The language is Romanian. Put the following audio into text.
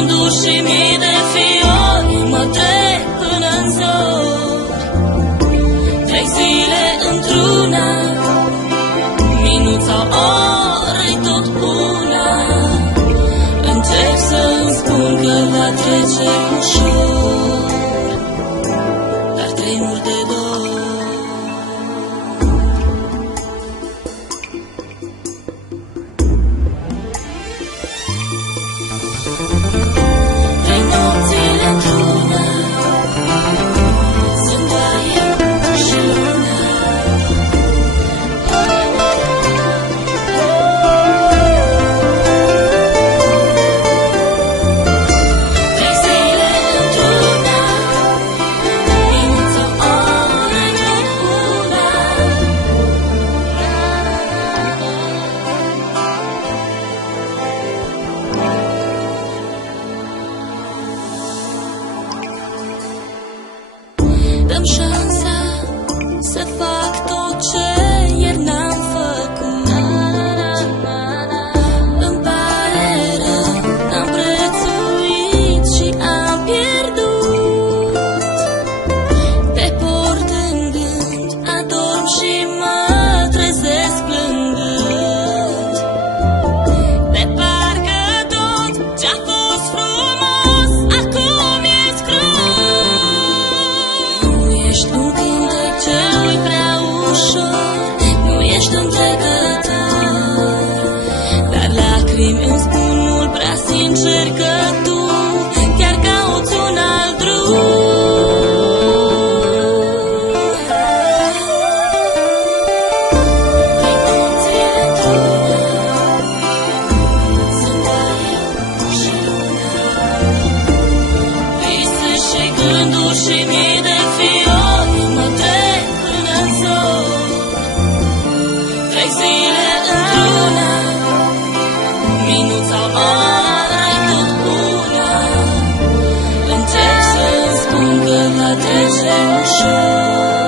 gânduri și mii de fiori mă trec până-n zori. Trec zile într-una, minut sau ore tot una. Încerc să-mi spun că va trece ușor, dar tremur de dor. Trec nopțile într-una, sunt doar eu și luna. Trec zile într-una, minut sau ore tot una. Dăm șansa să fac tot ce ieri n-am făcut. Îmi pare rău, n-am prețuit și am pierdut. Te port în gând, adorm și mă trezesc plângând. De parcă tot ce-a fost frumos acum e-ți crud. Nu ești un cântec celui prea ușor, nu ești un trecător, dar lacrimi îmi spun mult prea sincer că tu chiar cauți un alt drum. Trec nopțile într-una, sunt doar eu și luna. Vise și gânduri și mii de fiori mă trec până-n zori. Trec zile într-una, minut sau ore tot una. Încerc să-mi spun că va trece ușor,